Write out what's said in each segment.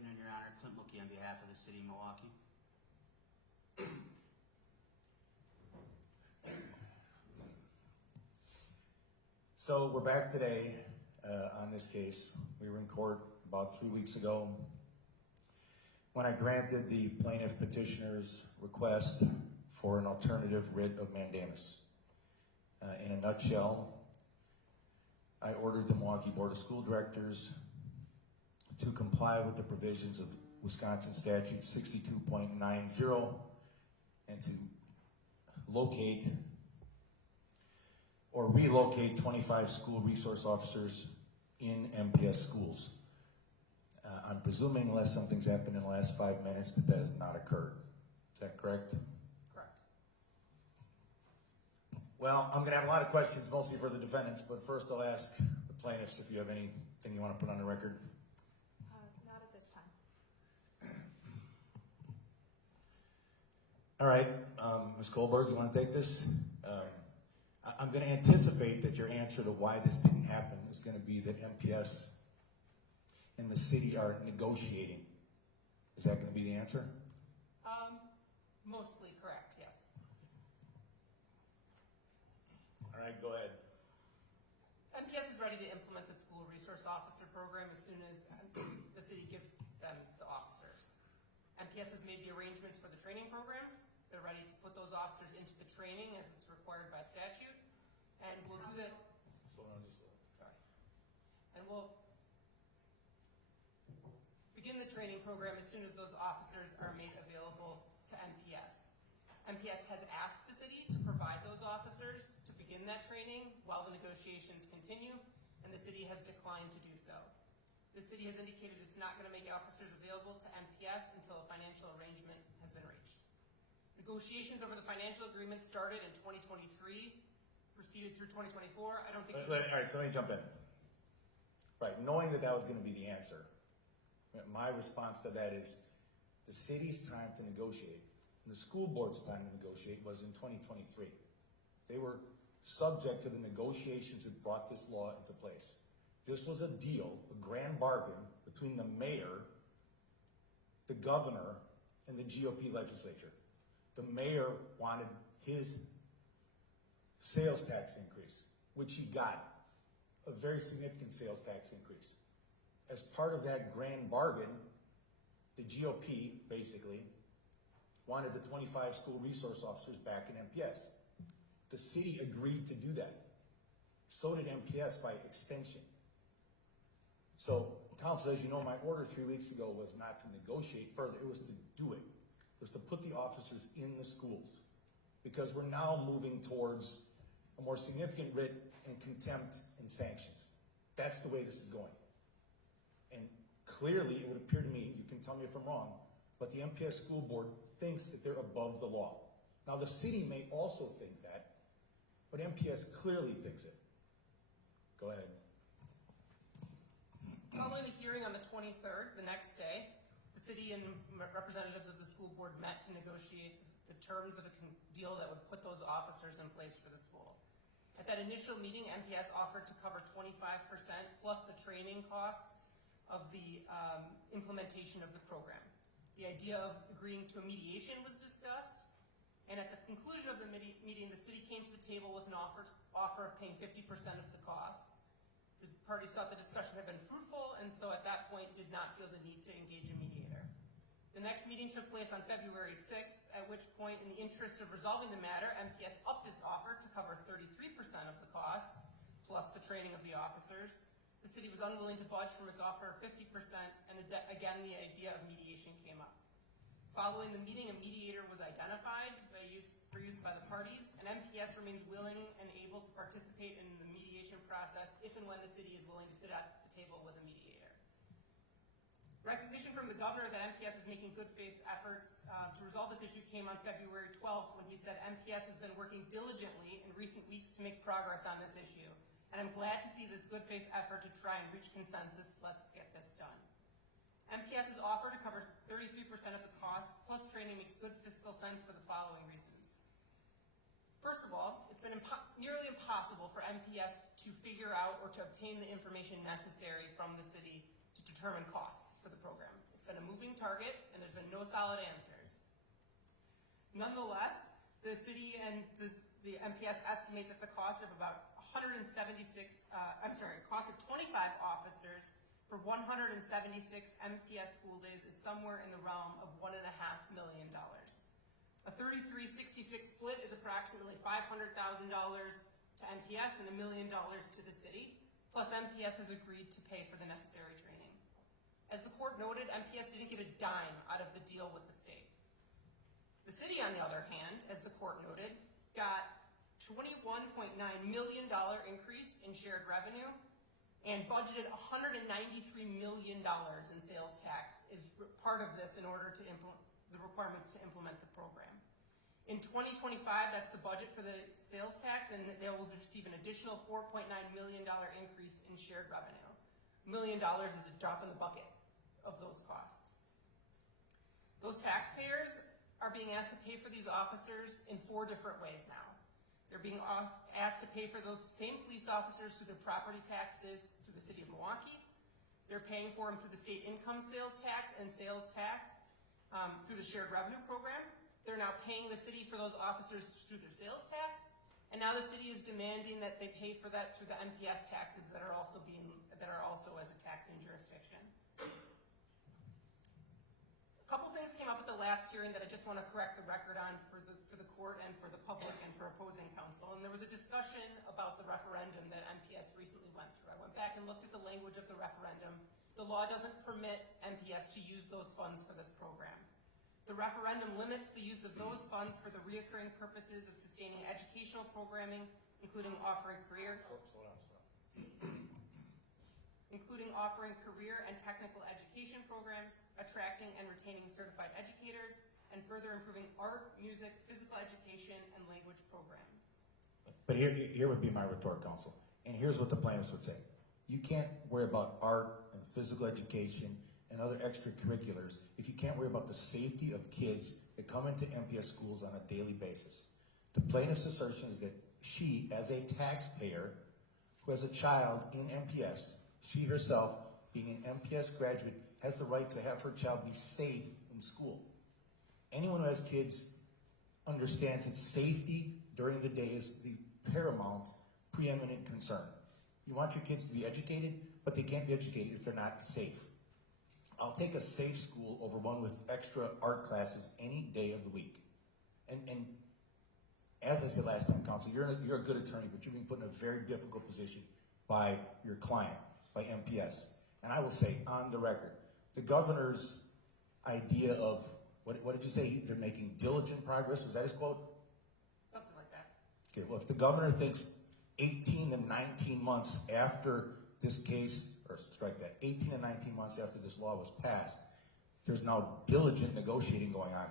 afternoon, Your Honor. Clint Mookie on behalf of the City of Milwaukee. So we're back today on this case. We were in court about 3 weeks ago when I granted the plaintiff petitioner's request for an alternative writ of mandamus. In a nutshell, I ordered the Milwaukee Board of School Directors to comply with the provisions of Wisconsin Statute 62.90 and to locate or relocate 25 school resource officers in MPS schools. I'm presuming, unless something's happened in the last 5 minutes, that has not occurred. Is that correct? Correct. Well, I'm going to have a lot of questions, mostly for the defendants, but first I'll ask the plaintiffs if you have anything you want to put on the record. Not at this time. All right, Ms. Kohlberg, you want to take this? I'm going to anticipate that your answer to why this didn't happen is going to be that MPS and the city are negotiating. Is that going to be the answer? Mostly correct, yes. All right, go ahead. MPS is ready to implement the school resource officer program as soon as the city gives them the officers. MPS has made the arrangements for the training programs. They're ready to put those officers into the training as it's required by statute. And we'll do that. And we'll begin the training program as soon as those officers are made available to MPS. MPS has asked the city to provide those officers to begin that training while the negotiations continue, and the city has declined to do so. The city has indicated it's not going to make officers available to MPS until a financial arrangement has been reached. Negotiations over the financial agreement started in 2023, proceeded through 2024. I don't think... All right, so let me jump in. Right, knowing that that was going to be the answer, my response to that is the city's time to negotiate and the school board's time to negotiate was in 2023. They were subject to the negotiations that brought this law into place. This was a deal, a grand bargain between the mayor, the governor, and the GOP legislature. The mayor wanted his sales tax increase, which he got, a very significant sales tax increase. As part of that grand bargain, the GOP basically wanted the 25 school resource officers back in MPS. The city agreed to do that. So did MPS by extension. So, council, as you know, my order 3 weeks ago was not to negotiate further. It was to do it. It was to put the officers in the schools. Because we're now moving towards a more significant writ and contempt and sanctions. That's the way this is going. And clearly, it would appear to me, you can tell me if I'm wrong, but the MPS school board thinks that they're above the law. Now, the city may also think that, but MPS clearly thinks it. Go ahead. Following the hearing on the 23rd, the next day, the city and representatives of the school board met to negotiate the terms of a deal that would put those officers in place for the school. At that initial meeting, MPS offered to cover 25% plus the training costs of the implementation of the program. The idea of agreeing to a mediation was discussed, and at the conclusion of the meeting, the city came to the table with an offer of paying 50% of the costs. The parties thought the discussion had been fruitful, and so at that point did not feel the need to engage a mediator. The next meeting took place on February 6th, at which point, in the interest of resolving the matter, MPS upped its offer to cover 33% of the costs, plus the training of the officers. The city was unwilling to budge from its offer of 50%, and again, the idea of mediation came up. Following the meeting, a mediator was identified for use by the parties, and MPS remains willing and able to participate in the mediation process if and when the city is willing to sit at the table with a mediator. Recognition from the governor that MPS is making good faith efforts to resolve this issue came on February 12th when he said MPS has been working diligently in recent weeks to make progress on this issue. And I'm glad to see this good faith effort to try and reach consensus. Let's get this done. MPS's offer to cover 33% of the costs plus training makes good fiscal sense for the following reasons. First of all, it's been nearly impossible for MPS to figure out or to obtain the information necessary from the city to determine costs for the program. It's been target, and there's been no solid answers. Nonetheless, the city and the MPS estimate that the cost of about cost of 25 officers for 176 MPS school days is somewhere in the realm of $1.5 million. A 33-66 split is approximately $500,000 to MPS and $1 million to the city, plus MPS has agreed to pay for the necessary training. As the court noted, MPS didn't get a dime out of the deal with the state. The city, on the other hand, as the court noted, got $21.9 million increase in shared revenue and budgeted $193 million in sales tax as part of this in order to implement the requirements to implement the program. In 2025, that's the budget for the sales tax, and they will receive an additional $4.9 million increase in shared revenue. $1 million is a drop in the bucket of those costs. Those taxpayers are being asked to pay for these officers in 4 different ways now. They're being asked to pay for those same police officers through their property taxes through the city of Milwaukee. They're paying for them through the state income sales tax and sales tax through the shared revenue program. They're now paying the city for those officers through their sales tax. And now the city is demanding that they pay for that through the MPS taxes that are also as a taxing jurisdiction. A couple things came up at the last hearing that I just want to correct the record on for the court and for the public and for opposing counsel. And there was a discussion about the referendum that MPS recently went through. I went back and looked at the language of the referendum. The law doesn't permit MPS to use those funds for this program. The referendum limits the use of those funds for the reoccurring purposes of sustaining educational programming, including offering career and technical education programs, attracting and retaining certified educators, and further improving art, music, physical education, and language programs. But here would be my retort, counsel. And here's what the plaintiffs would say. You can't worry about art and physical education and other extracurriculars if you can't worry about the safety of kids that come into MPS schools on a daily basis. The plaintiff's assertion is that she, as a taxpayer who has a child in MPS, she herself, being an MPS graduate, has the right to have her child be safe in school. Anyone who has kids understands that safety during the day is the paramount, preeminent concern. You want your kids to be educated, but they can't be educated if they're not safe. I'll take a safe school over one with extra art classes any day of the week. And as I said last time, counsel, you're a good attorney, but you're being put in a very difficult position by your client, by MPS. And I will say, on the record, the governor's idea of, what did you say, they're making diligent progress? Was that his quote? Something like that. Okay, well, if the governor thinks 18 to 19 months after this case, or strike that, 18 to 19 months after this law was passed, there's now diligent negotiating going on.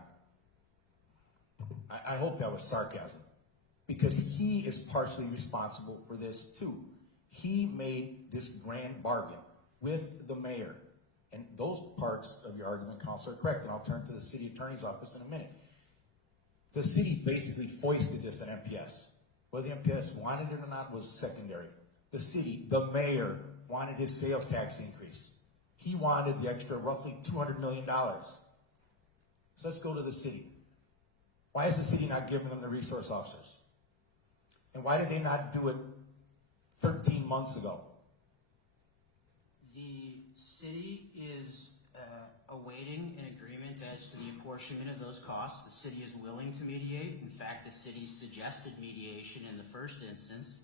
I hope that was sarcasm, because he is partially responsible for this too. He made this grand bargain with the mayor, and those parts of your argument, counsel, are correct, and I'll turn to the city attorney's office in a minute. The city basically foisted this on MPS. Whether the MPS wanted it or not was secondary. The city, the mayor, wanted his sales tax increase. He wanted the extra roughly $200 million. So let's go to the city. Why is the city not giving them the resource officers? And why did they not do it 13 months ago? The city is awaiting an agreement as to the apportionment of those costs. The city is willing to mediate. In fact, the city suggested mediation in the first instance.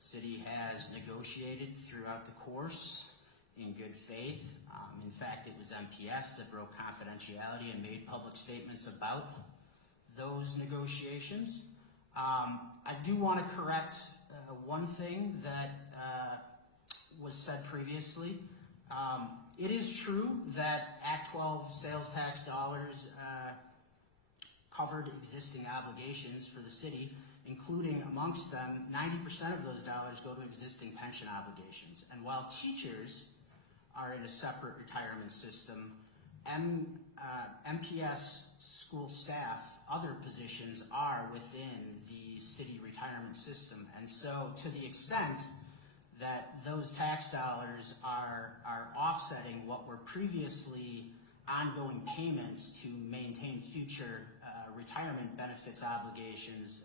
The city has negotiated throughout the course in good faith. In fact, it was MPS that broke confidentiality and made public statements about those negotiations. I do want to correct one thing that was said previously. It is true that Act 12 sales tax dollars covered existing obligations for the city, including amongst them, 90% of those dollars go to existing pension obligations. And while teachers are in a separate retirement system, MPS school staff, other positions are within the city retirement system. And so to the extent that those tax dollars are offsetting what were previously ongoing payments to maintain future retirement benefits obligations,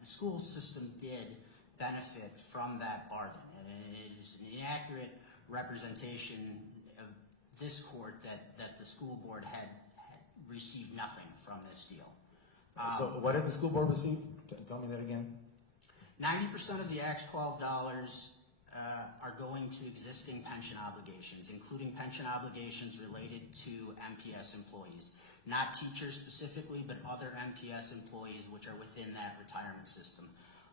the school system did benefit from that bargain. And it is an inaccurate representation of this court that the school board had received nothing from this deal. So what did the school board receive? Tell me that again. 90% of the Acts 12 dollars are going to existing pension obligations, including pension obligations related to MPS employees. Not teachers specifically, but other MPS employees which are within that retirement system.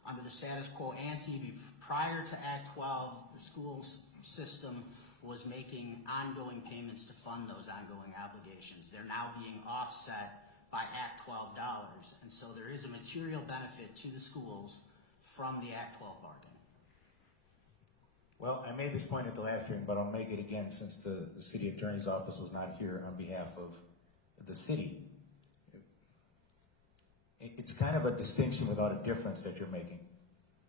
Under the status quo ante, prior to Act 12, the school system was making ongoing payments to fund those ongoing obligations. They're now being offset by Act 12 dollars, and so there is a material benefit to the schools from the Act 12 bargain. Well, I made this point at the last hearing, but I'll make it again since the city attorney's office was not here on behalf of the city. It's kind of a distinction without a difference that you're making.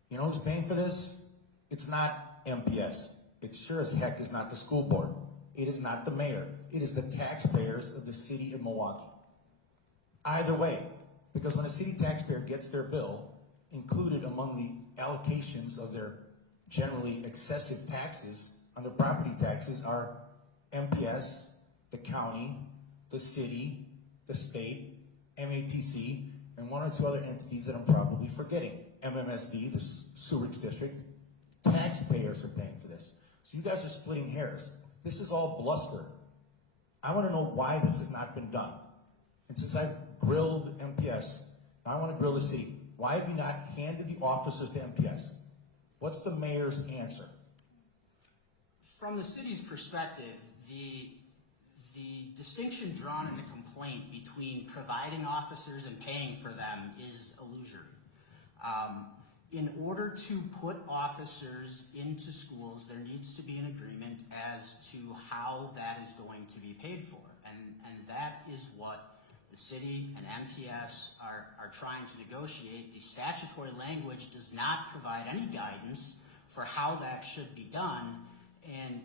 You know who's paying for this? It's not MPS. It sure as heck is not the school board. It is not the mayor. It is the taxpayers of the city of Milwaukee. Either way, because when a city taxpayer gets their bill, included among the allocations of their generally excessive taxes under property taxes are MPS, the county, the city, the state, MATC, and one or two other entities that I'm probably forgetting. MMSD, the sewerage district. Taxpayers are paying for this. So you guys are splitting hairs. This is all bluster. I want to know why this has not been done. And since I've grilled MPS, I want to grill the city. Why have you not handed the officers to MPS? What's the mayor's answer? From the city's perspective, the distinction drawn in the complaint between providing officers and paying for them is illusory. In order to put officers into schools, there needs to be an agreement as to how that is going to be paid for. And that is what the city and MPS are trying to negotiate. The statutory language does not provide any guidance for how that should be done. And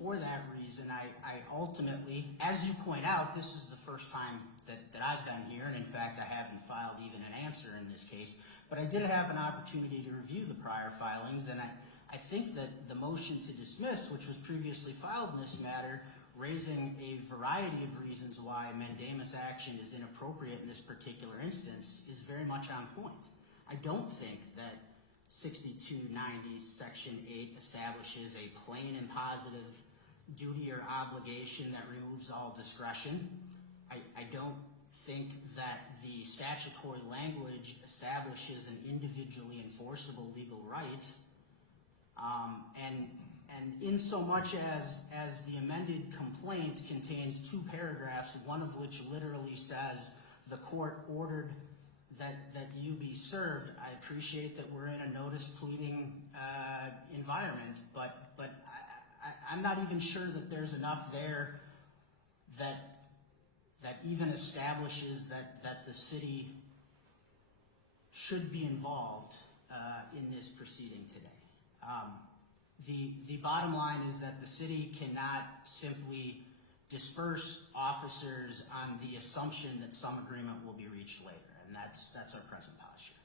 for that reason, I ultimately, as you point out, this is the first time that I've been here, and in fact, I haven't filed even an answer in this case, but I did have an opportunity to review the prior filings, and I think that the motion to dismiss, which was previously filed in this matter, raising a variety of reasons why mandamus action is inappropriate in this particular instance, is very much on point. I don't think that 6290 Section 8 establishes a plain and positive duty or obligation that removes all discretion. I don't think that the statutory language establishes an individually enforceable legal right. And in so much as the amended complaint contains two paragraphs, one of which literally says the court ordered that you be served, I appreciate that we're in a notice pleading environment, but I'm not even sure that there's enough there that even establishes that the city should be involved in this proceeding today. The bottom line is that the city cannot simply disperse officers on the assumption that some agreement will be reached later, and that's our present posture.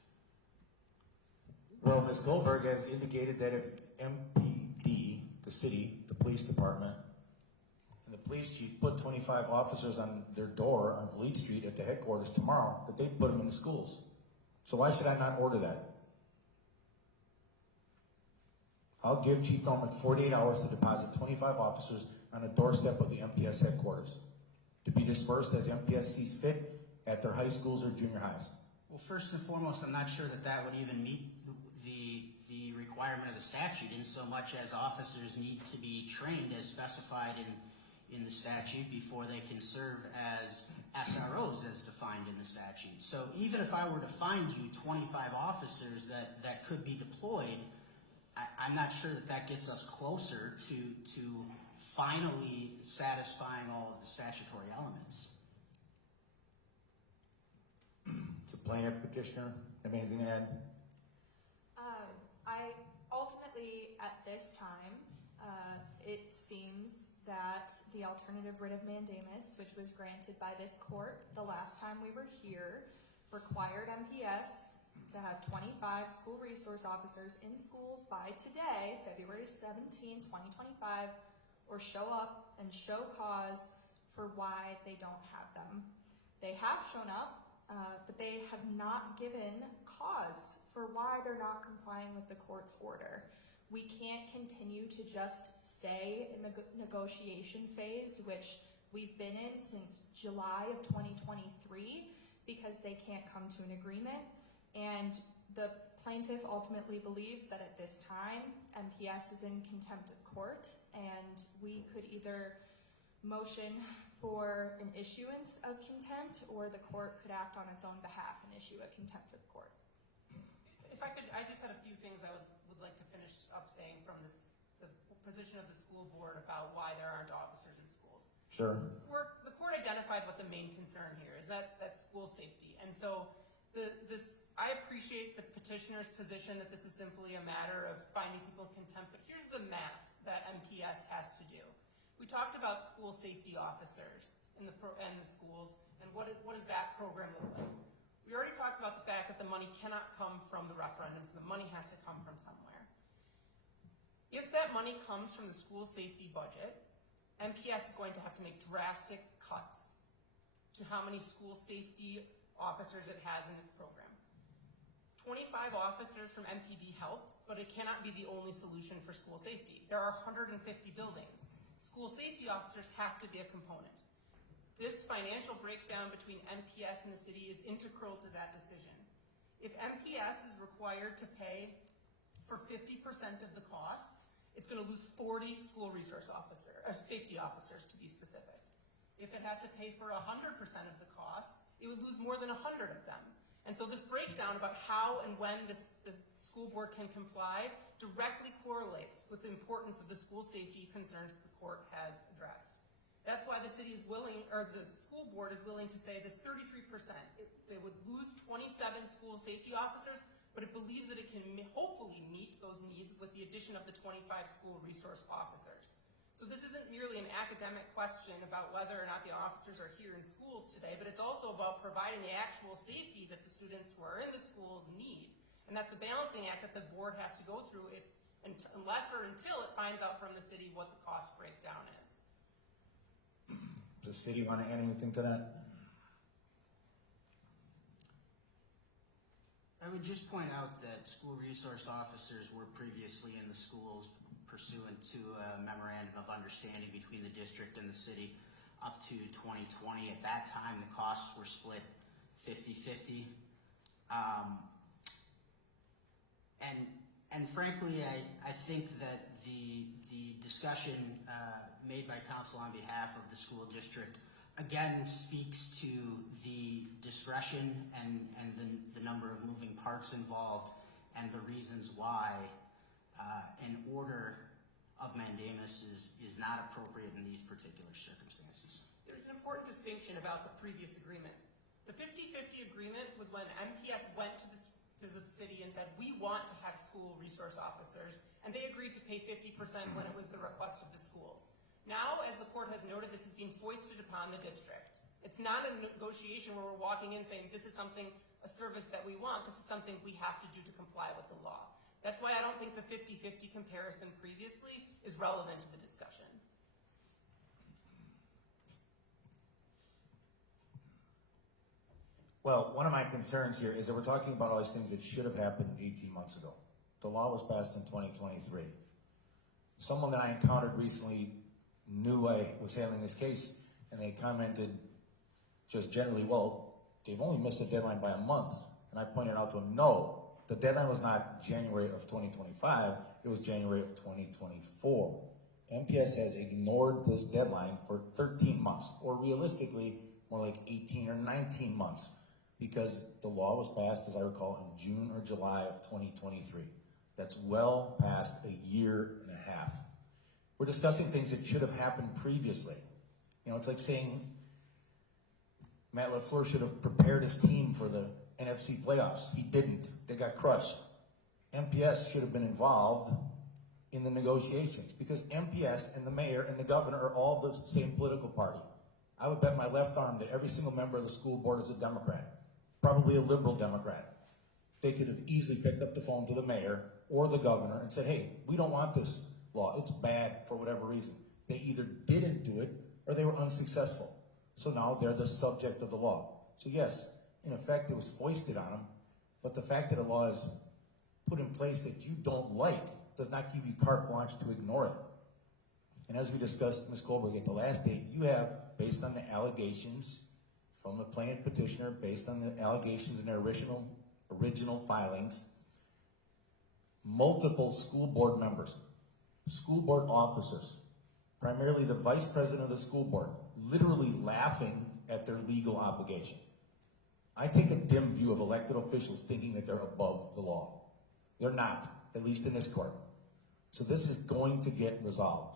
Well, Ms. Goldberg has indicated that if MPD, the city, the police department, and the police chief put 25 officers on their door on Fleet Street at the headquarters tomorrow, that they put them in the schools. So why should I not order that? I'll give Chief Norman 48 hours to deposit 25 officers on the doorstep of the MPS headquarters to be dispersed as MPS sees fit at their high schools or junior highs. Well, first and foremost, I'm not sure that would even meet the requirement of the statute, in so much as officers need to be trained as specified in the statute before they can serve as SROs as defined in the statute. So even if I were to find you 25 officers that could be deployed, I'm not sure that gets us closer to finally satisfying all of the statutory elements. It's a plaintiff petitioner. Have anything to add? I ultimately, at this time, it seems that the alternative writ of mandamus, which was granted by this court the last time we were here, required MPS to have 25 school resource officers in schools by today, February 17, 2025, or show up and show cause for why they don't have them. They have shown up, but they have not given cause for why they're not complying with the court's order. We can't continue to just stay in the negotiation phase, which we've been in since July of 2023, because they can't come to an agreement. And the plaintiff ultimately believes that at this time, MPS is in contempt of court, and we could either motion for an issuance of contempt, or the court could act on its own behalf and issue a contempt of court. If I could, I just had a few things I would like to finish up saying from the position of the school board about why there aren't officers in schools. Sure. The court identified what the main concern here is. That's school safety. And so I appreciate the petitioner's position that this is simply a matter of finding people in contempt, but here's the math that MPS has to do. We talked about school safety officers in the schools, and what does that program look like? We already talked about the fact that the money cannot come from the referendum, so the money has to come from somewhere. If that money comes from the school safety budget, MPS is going to have to make drastic cuts to how many school safety officers it has in its program. 25 officers from MPD helps, but it cannot be the only solution for school safety. There are 150 buildings. School safety officers have to be a component. This financial breakdown between MPS and the city is integral to that decision. If MPS is required to pay for 50% of the costs, it's going to lose 40 school safety officers, to be specific. If it has to pay for 100% of the costs, it would lose more than 100 of them. And so this breakdown about how and when the school board can comply directly correlates with the importance of the school safety concerns that the court has addressed. That's why the city is willing, or the school board is willing to say this 33%. They would lose 27 school safety officers, but it believes that it can hopefully meet those needs with the addition of the 25 school resource officers. So this isn't merely an academic question about whether or not the officers are here in schools today, but it's also about providing the actual safety that the students who are in the schools need. And that's the balancing act that the board has to go through unless or until it finds out from the city what the cost breakdown is. Does the city want to add anything to that? I would just point out that school resource officers were previously in the schools pursuant to a memorandum of understanding between the district and the city up to 2020. At that time, the costs were split 50-50. And frankly, I think that the discussion made by council on behalf of the school district again speaks to the discretion and the number of moving parts involved and the reasons why an order of mandamus is not appropriate in these particular circumstances. There's an important distinction about the previous agreement. The 50-50 agreement was when MPS went to the city and said, we want to have school resource officers, and they agreed to pay 50% when it was the request of the schools. Now, as the court has noted, this is being foisted upon the district. It's not a negotiation where we're walking in saying this is a service that we want, this is something we have to do to comply with the law. That's why I don't think the 50-50 comparison previously is relevant to the discussion. Well, one of my concerns here is that we're talking about all these things that should have happened 18 months ago. The law was passed in 2023. Someone that I encountered recently knew I was handling this case, and they commented just generally, well, they've only missed the deadline by a month. And I pointed out to them, no, the deadline was not January of 2025, it was January of 2024. MPS has ignored this deadline for 13 months, or realistically, more like 18 or 19 months, because the law was passed, as I recall, in June or July of 2023. That's well past a year and a half. We're discussing things that should have happened previously. You know, it's like saying Matt LaFleur should have prepared his team for the NFC playoffs. He didn't. They got crushed. MPS should have been involved in the negotiations, because MPS and the mayor and the governor are all the same political party. I would bet my left arm that every single member of the school board is a Democrat, probably a liberal Democrat. They could have easily picked up the phone to the mayor or the governor and said, hey, we don't want this law. It's bad for whatever reason. They either didn't do it or they were unsuccessful. So now they're the subject of the law. So yes, in effect, it was foisted on them, but the fact that a law is put in place that you don't like does not give you carte blanche to ignore it. And as we discussed, Ms. Goldberg, at the last date, you have, based on the allegations from the plaintiff petitioner, based on the allegations in their original filings, multiple school board members, school board officers, primarily the vice president of the school board, literally laughing at their legal obligation. I take a dim view of elected officials thinking that they're above the law. They're not, at least in this court. So this is going to get resolved.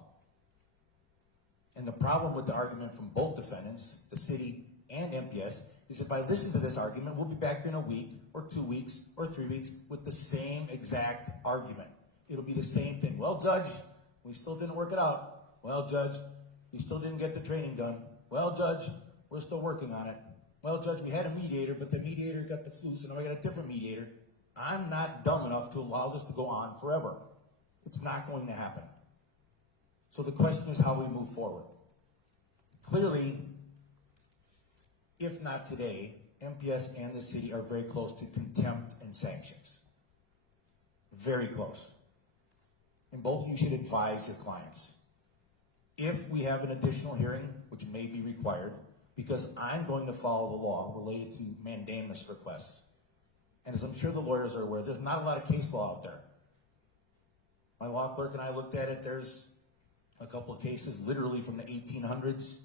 And the problem with the argument from both defendants, the city and MPS, is if I listen to this argument, we'll be back here in a week or 2 weeks or 3 weeks with the same exact argument. It'll be the same thing. Well, Judge, we still didn't work it out. Well, Judge, we still didn't get the training done. Well, Judge, we're still working on it. Well, Judge, we had a mediator, but the mediator got the flu, so now I got a different mediator. I'm not dumb enough to allow this to go on forever. It's not going to happen. So the question is how we move forward. Clearly, if not today, MPS and the city are very close to contempt and sanctions. Very close. And both of you should advise your clients. If we have an additional hearing, which may be required, because I'm going to follow the law related to mandamus requests. And as I'm sure the lawyers are aware, there's not a lot of case law out there. My law clerk and I looked at it. There's a couple of cases literally from the 1800s.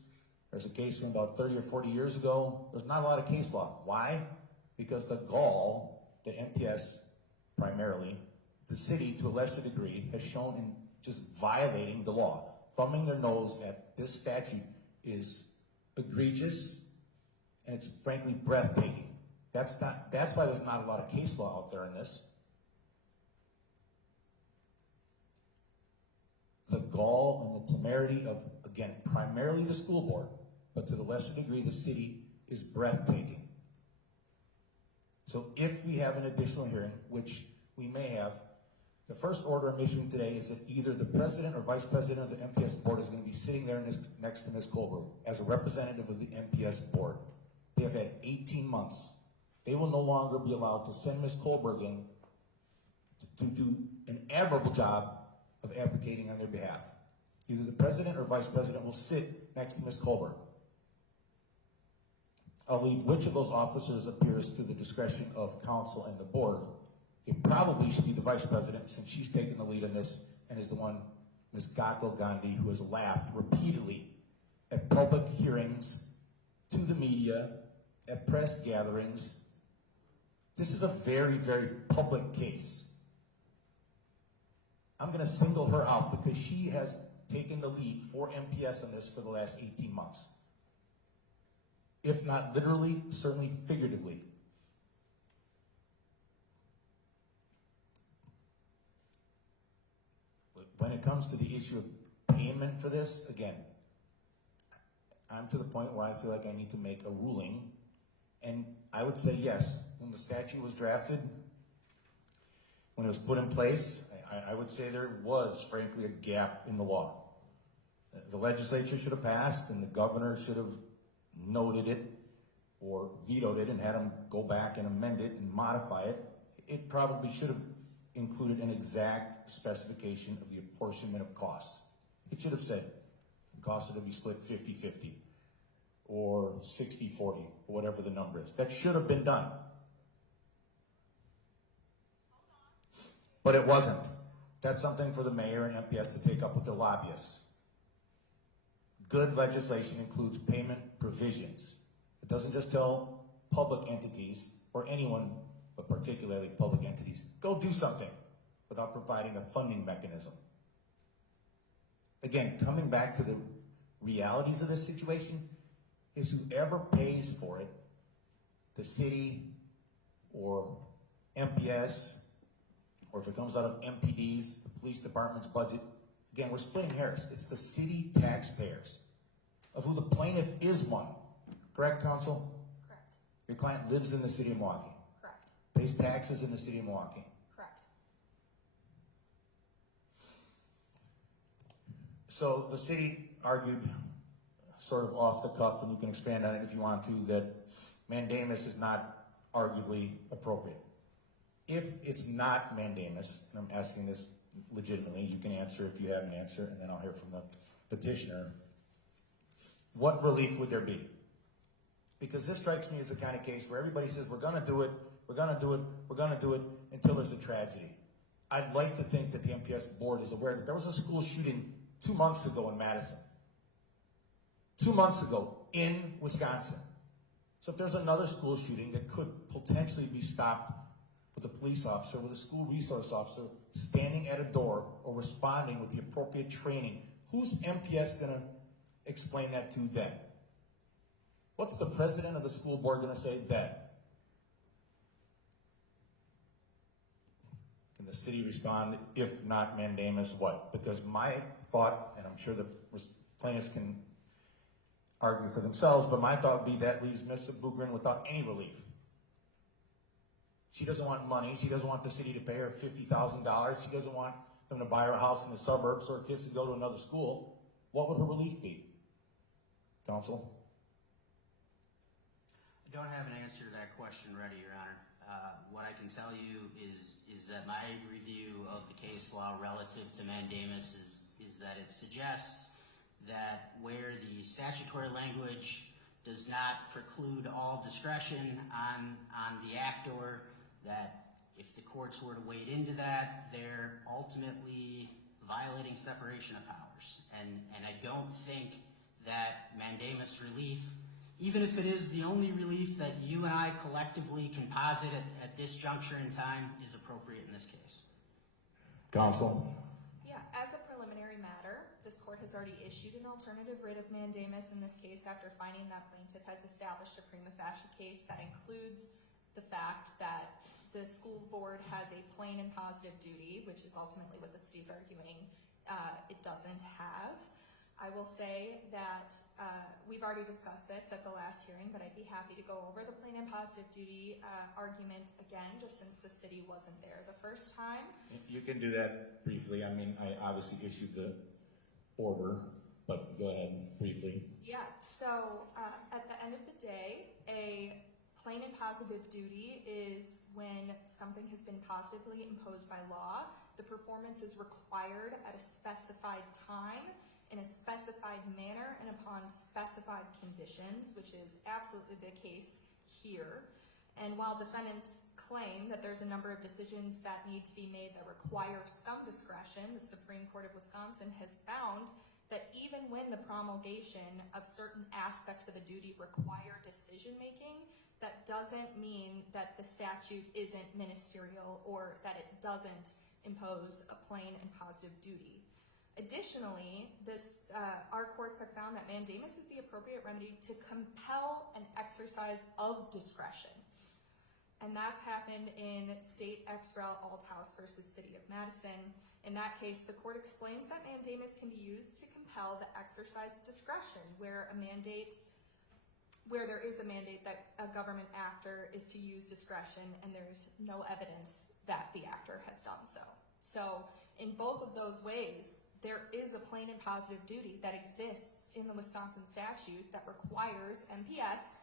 There's a case from about 30 or 40 years ago. There's not a lot of case law. Why? Because the gall that MPS, primarily, the city to a lesser degree, has shown in just violating the law, thumbing their nose at this statute is egregious, and it's frankly breathtaking. That's why there's not a lot of case law out there in this. The gall and the temerity of, again, primarily the school board, but to the lesser degree the city, is breathtaking. So if we have an additional hearing, which we may have, the first order I'm issuing today is that either the president or vice president of the MPS board is going to be sitting there next to Ms. Colbert as a representative of the MPS board. They have had 18 months. They will no longer be allowed to send Ms. Colbert in to do an admirable job of advocating on their behalf. Either the president or vice president will sit next to Ms. Colbert. I'll leave which of those officers appears to the discretion of council and the board. It probably should be the vice president, since she's taken the lead on this and is the one, Ms. Gakul Gandhi, who has laughed repeatedly at public hearings, to the media, at press gatherings. This is a very, very public case. I'm going to single her out because she has taken the lead for MPS on this for the last 18 months. If not literally, certainly figuratively. But when it comes to the issue of payment for this, again, I'm to the point where I feel like I need to make a ruling. And I would say yes, when the statute was drafted, when it was put in place, I would say there was, frankly, a gap in the law. The legislature should have passed, and the governor should have noted it or vetoed it and had them go back and amend it and modify it. It probably should have included an exact specification of the apportionment of costs. It should have said the costs are to be split 50-50 or 60-40 or whatever the number is. That should have been done. But it wasn't. That's something for the mayor and MPS to take up with their lobbyists. Good legislation includes payment provisions. It doesn't just tell public entities, or anyone, but particularly public entities, go do something without providing a funding mechanism. Again, coming back to the realities of this situation, is whoever pays for it, the city or MPS, or if it comes out of MPDs, the police department's budget. Again, we're splitting hairs. It's the city taxpayers, of who the plaintiff is one. Correct, counsel? Correct. Your client lives in the city of Milwaukee, Correct. pays taxes in the city of Milwaukee. Correct. So the city argued, sort of off the cuff, and you can expand on it if you want to, that mandamus is not arguably appropriate. If it's not mandamus, and I'm asking this legitimately, you can answer if you have an answer, and then I'll hear from the petitioner. What relief would there be? Because this strikes me as the kind of case where everybody says, we're gonna do it, we're gonna do it, we're gonna do it, until there's a tragedy. I'd like to think that the MPS board is aware that there was a school shooting 2 months ago in Madison. 2 months ago in Wisconsin. So if there's another school shooting that could potentially be stopped with a police officer, with a school resource officer standing at a door or responding with the appropriate training, who's MPS gonna explain that to then? What's the president of the school board gonna say then? Can the city respond, if not mandamus, what? Because my thought, and I'm sure the plaintiffs can argue for themselves, but my thought would be that leaves Ms. Bugrin without any relief. She doesn't want money. She doesn't want the city to pay her $50,000. She doesn't want them to buy her a house in the suburbs so her kids can go to another school. What would her relief be? Counsel? I don't have an answer to that question ready, Your Honor. What I can tell you is that my review of the case law relative to mandamus is that it suggests that where the statutory language does not preclude all discretion on the actor, that if the courts were to wade into that, they're ultimately violating separation of powers. And I don't think that mandamus relief, even if it is the only relief that you and I collectively can posit at this juncture in time, is appropriate in this case. Counsel? Yeah, as a preliminary matter, this court has already issued an alternative writ of mandamus in this case after finding that plaintiff has established a prima facie case that includes the fact that the school board has a plain and positive duty, which is ultimately what the city is arguing it doesn't have. I will say that we've already discussed this at the last hearing, but I'd be happy to go over the plain and positive duty argument again, just since the city wasn't there the first time. You can do that briefly. I mean, I obviously issued the order, but go ahead briefly. Yeah, so at the end of the day, a plain and positive duty is when something has been positively imposed by law, the performance is required at a specified time, in a specified manner, and upon specified conditions, which is absolutely the case here. And while defendants claim that there's a number of decisions that need to be made that require some discretion, the Supreme Court of Wisconsin has found that even when the promulgation of certain aspects of a duty require decision-making, that doesn't mean that the statute isn't ministerial or that it doesn't impose a plain and positive duty. Additionally, our courts have found that mandamus is the appropriate remedy to compel an exercise of discretion. And that's happened in State ex rel. Althouse versus City of Madison. In that case, the court explains that mandamus can be used to compel the exercise of discretion where there is a mandate that a government actor is to use discretion and there's no evidence that the actor has done so. So in both of those ways, there is a plain and positive duty that exists in the Wisconsin statute that requires MPS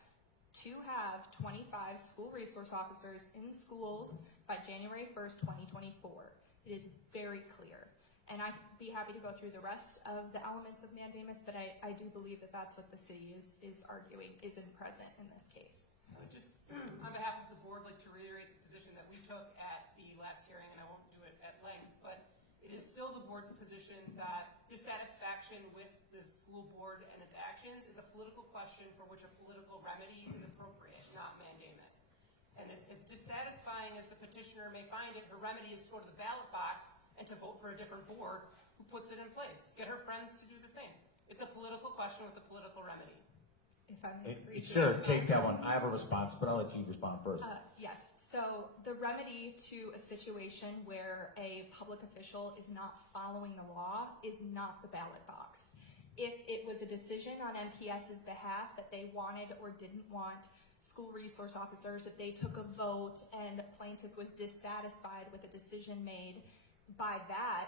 to have 25 school resource officers in schools by January 1st, 2024. It is very clear. And I'd be happy to go through the rest of the elements of mandamus, but I do believe that that's what the city is arguing isn't present in this case. I would just, on behalf of the board, like to reiterate the position that we took at the last hearing, and I won't do it at length, but it is still the board's position that dissatisfaction with the school board and its actions is a political question for which a political remedy is appropriate, not mandamus. And as dissatisfying as the petitioner may find it, her remedy is to go to the ballot box and to vote for a different board who puts it in place. Get her friends to do the same. It's a political question with a political remedy. If if I may briefly. Sure, take that one. I have a response, but I'll let you respond first. Yes, so the remedy to a situation where a public official is not following the law is not the ballot box. If it was a decision on MPS's behalf that they wanted or didn't want school resource officers, if they took a vote and a plaintiff was dissatisfied with a decision made by that,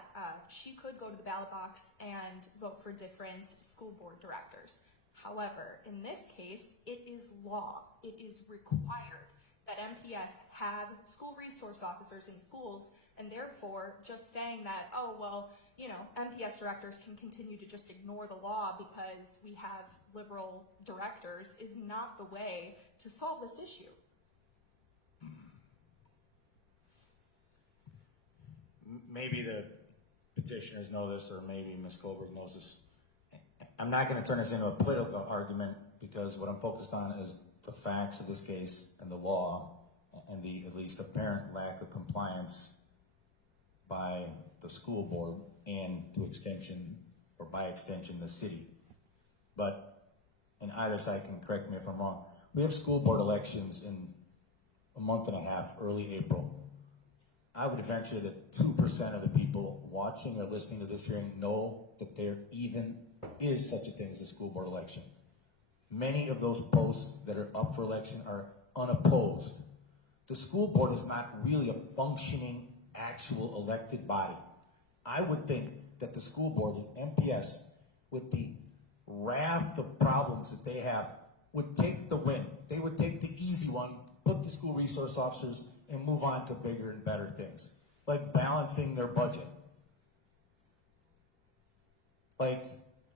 she could go to the ballot box and vote for different school board directors. However, in this case, it is law. It is required that MPS have school resource officers in schools, and therefore just saying that, oh, well, you know, MPS directors can continue to just ignore the law because we have liberal directors is not the way to solve this issue. Maybe the petitioners know this, or maybe Ms. Goldberg knows this. I'm not going to turn this into a political argument because what I'm focused on is the facts of this case and the law and the at least apparent lack of compliance by the school board and to extension, or by extension, the city. But, and either side can correct me if I'm wrong, we have school board elections in a month and a half, early April. I would venture that 2% of the people watching or listening to this hearing know that there even is such a thing as a school board election. Many of those posts that are up for election are unopposed. The school board is not really a functioning, actual elected body. I would think that the school board and MPS, with the raft of problems that they have, would take the win. They would take the easy one, put the school resource officers, and move on to bigger and better things, like balancing their budget, like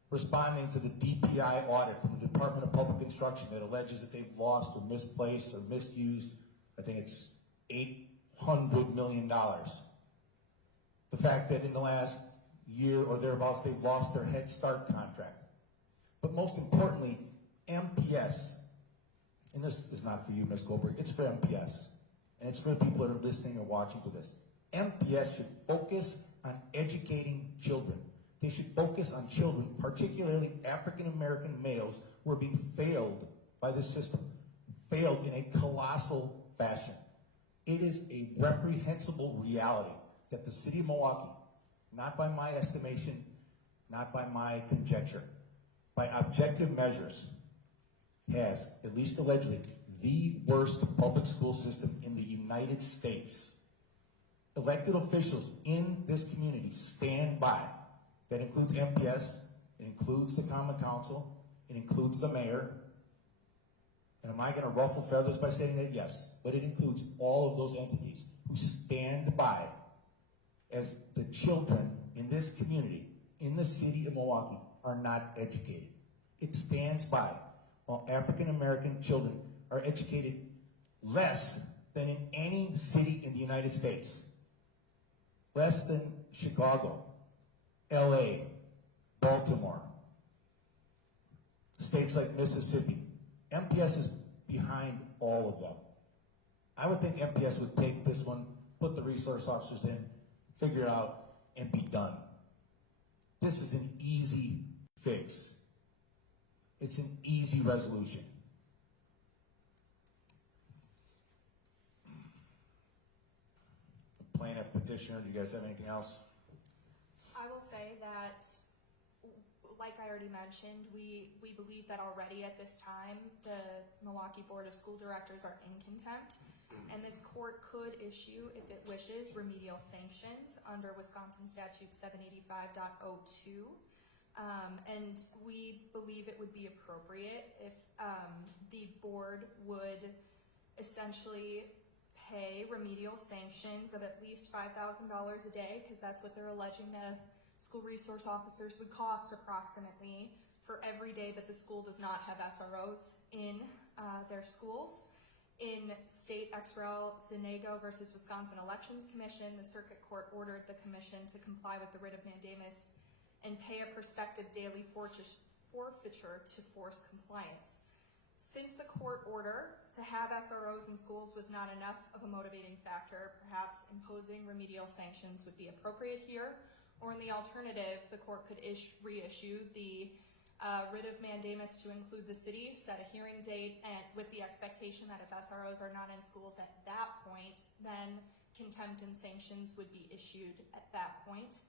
responding to the DPI audit from the Department of Public Instruction that alleges that they've lost or misplaced or misused, I think it's $800 million. The fact that in the last year or thereabouts, they've lost their Head Start contract. But most importantly, MPS, and this is not for you, Ms. Goldberg, it's for MPS. And it's for the people that are listening or watching to this. MPS should focus on educating children. They should focus on children, particularly African-American males, who are being failed by this system, failed in a colossal fashion. It is a reprehensible reality that the city of Milwaukee, not by my estimation, not by my conjecture, by objective measures, has, at least allegedly, the worst public school system in the United States. Elected officials in this community stand by. That includes MPS, it includes the Common Council, it includes the mayor. And am I going to ruffle feathers by saying that? Yes. But it includes all of those entities who stand by as the children in this community, in the city of Milwaukee, are not educated. It stands by while African American children are educated less than in any city in the United States. Less than Chicago, LA, Baltimore, states like Mississippi. MPS is behind all of them. I would think MPS would take this one, put the resource officers in, figure it out, and be done. This is an easy fix. It's an easy resolution. Plaintiff, petitioner, do you guys have anything else? I will say that, like I already mentioned, we believe that already at this time the Milwaukee Board of School Directors are in contempt, and this court could issue, if it wishes, remedial sanctions under Wisconsin Statute 785.02. And we believe it would be appropriate if the board would essentially pay remedial sanctions of at least $5,000 a day, because that's what they're alleging the school resource officers would cost approximately for every day that the school does not have SROs in their schools. In State XREL Zinego versus Wisconsin Elections Commission, the circuit court ordered the commission to comply with the writ of mandamus and pay a prospective daily forfeiture to force compliance. Since the court order to have SROs in schools was not enough of a motivating factor, perhaps imposing remedial sanctions would be appropriate here, or in the alternative, the court could reissue the Writ of mandamus to include the city, set a hearing date, and with the expectation that if SROs are not in schools at that point, then contempt and sanctions would be issued at that point.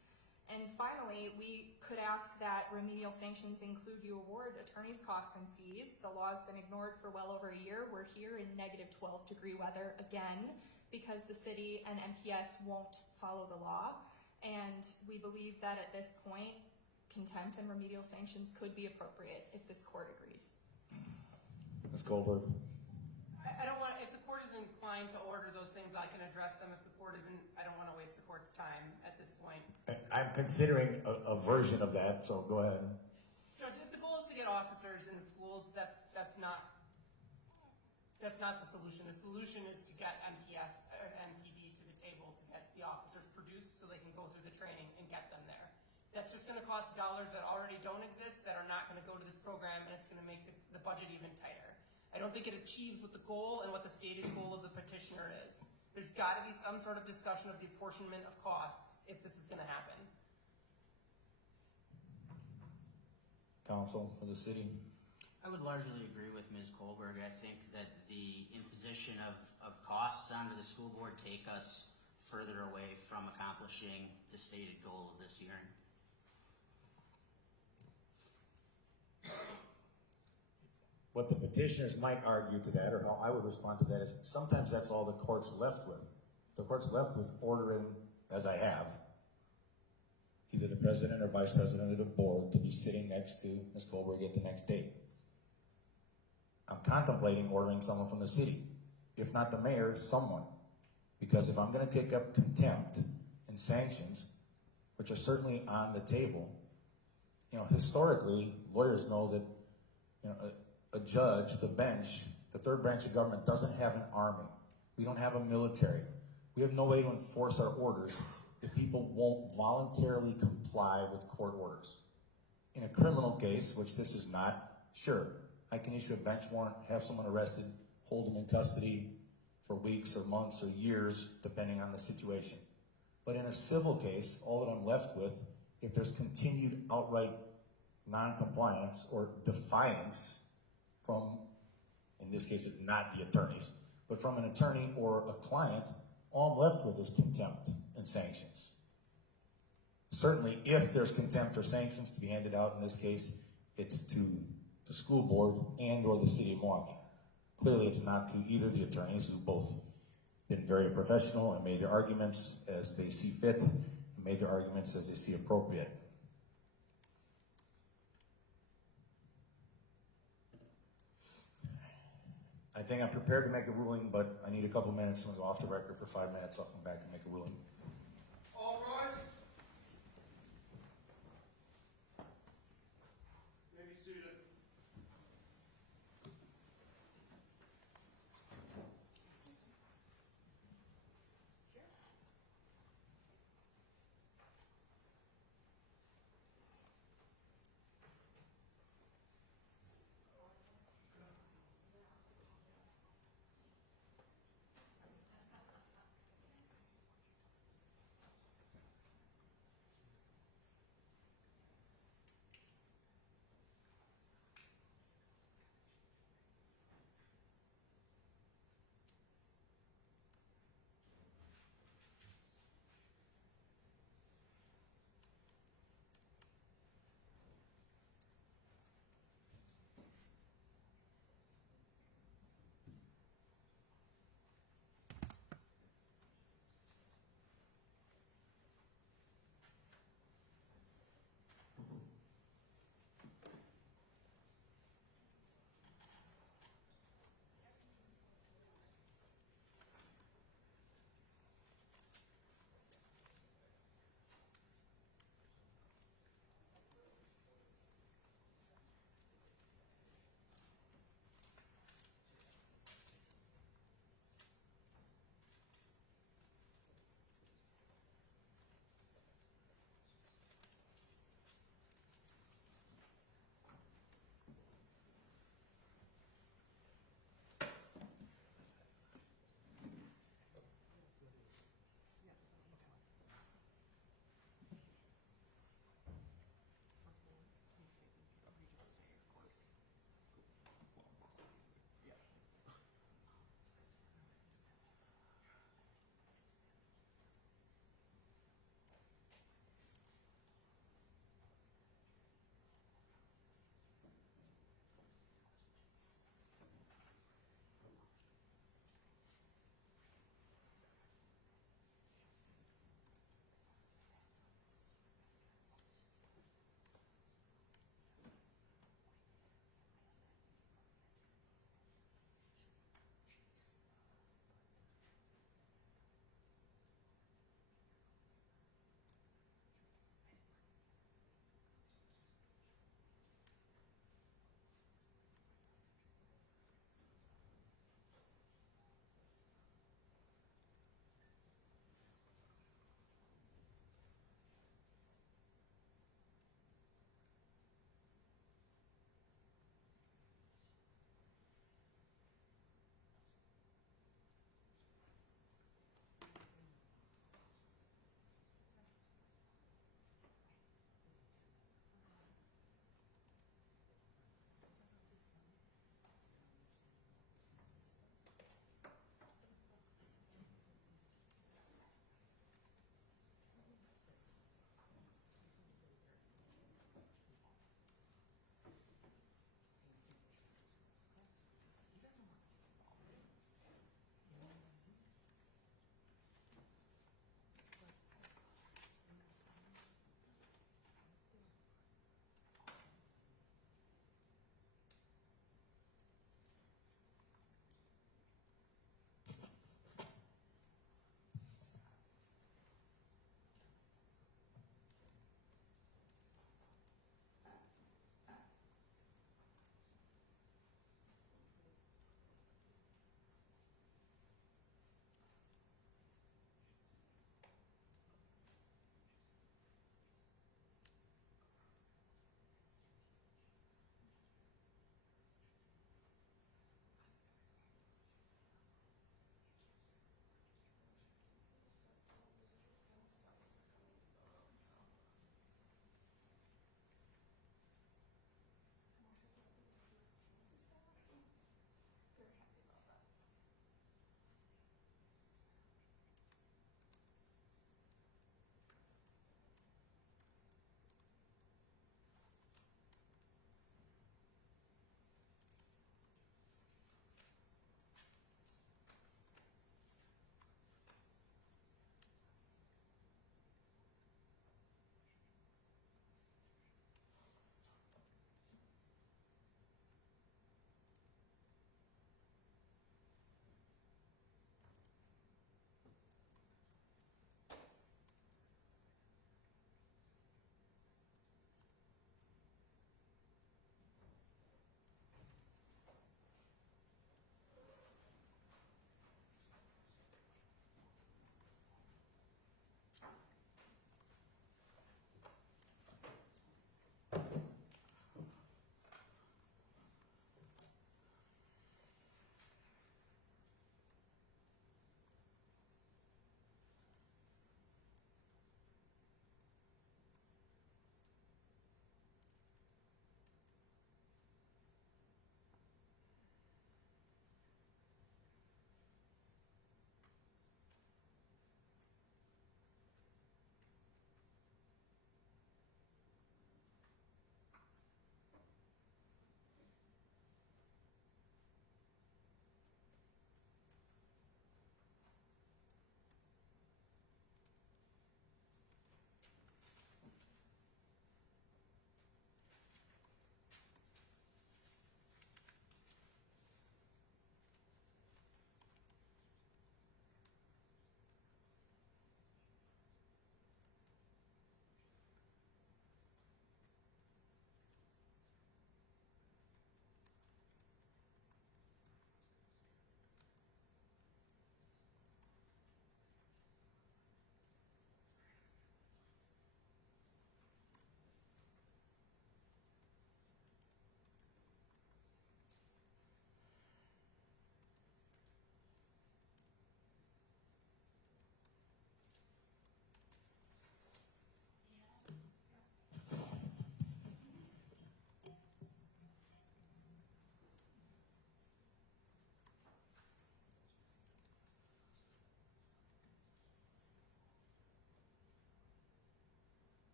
And finally, we could ask that remedial sanctions include you award attorney's costs and fees. The law has been ignored for well over a year. We're here in negative 12-degree weather again because the city and MPS won't follow the law. And we believe that at this point, contempt and remedial sanctions could be appropriate if this court agrees. Ms. Goldberg. I don't want, if the court is inclined to order those things, I can address them. If the court isn't, I don't want to waste the court's time at this point. I'm considering a version of that, so go ahead. Judge, if the goal is to get officers in the schools, that's not the solution. The solution is to get MPS or MPD to the table to get the officers produced so they can go through the training and get them there. That's just going to cost dollars that already don't exist, that are not going to go to this program, and it's going to make the budget even tighter. I don't think it achieves what the goal and what the stated goal of the petitioner is. There's got to be some sort of discussion of the apportionment of costs if this is going to happen. Counsel for the city. I would largely agree with Ms. Kohlberg. I think that the imposition of costs onto the school board take us further away from accomplishing the stated goal of this hearing. What the petitioners might argue to that, or how I would respond to that, is sometimes that's all the court's left with. The court's left with ordering, as I have, either the president or vice president of the board to be sitting next to Ms. Kohlberg at the next date. I'm contemplating ordering someone from the city. If not the mayor, someone. Because if I'm going to take up contempt and sanctions, which are certainly on the table, historically, lawyers know that, a judge, the bench, the third branch of government doesn't have an army. We don't have a military. We have no way to enforce our orders if people won't voluntarily comply with court orders. In a criminal case, which this is not, sure, I can issue a bench warrant, have someone arrested, hold them in custody for weeks or months or years, depending on the situation. But in a civil case, all that I'm left with, if there's continued outright non-compliance or defiance from, in this case, it's not the attorneys, but from an attorney or a client, all I'm left with is contempt and sanctions. Certainly, if there's contempt or sanctions to be handed out, in this case, it's to the school board and or the city of Milwaukee. Clearly, it's not to either of the attorneys, who both been very professional and made their arguments as they see fit, and made their arguments as they see appropriate. I think I'm prepared to make a ruling, but I need a couple minutes. I'm going to go off the record for 5 minutes. I'll come back and make a ruling. All rise. May be seated.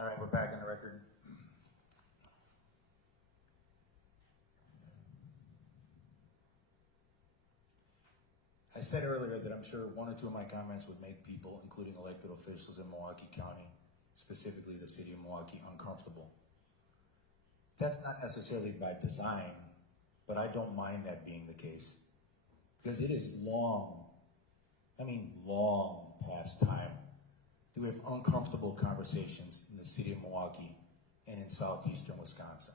All right, we're back on the record. I said earlier that I'm sure one or two of my comments would make people, including elected officials in Milwaukee County, specifically the city of Milwaukee, uncomfortable. That's not necessarily by design, but I don't mind that being the case. Because it is long past time that we have uncomfortable conversations in the city of Milwaukee and in southeastern Wisconsin.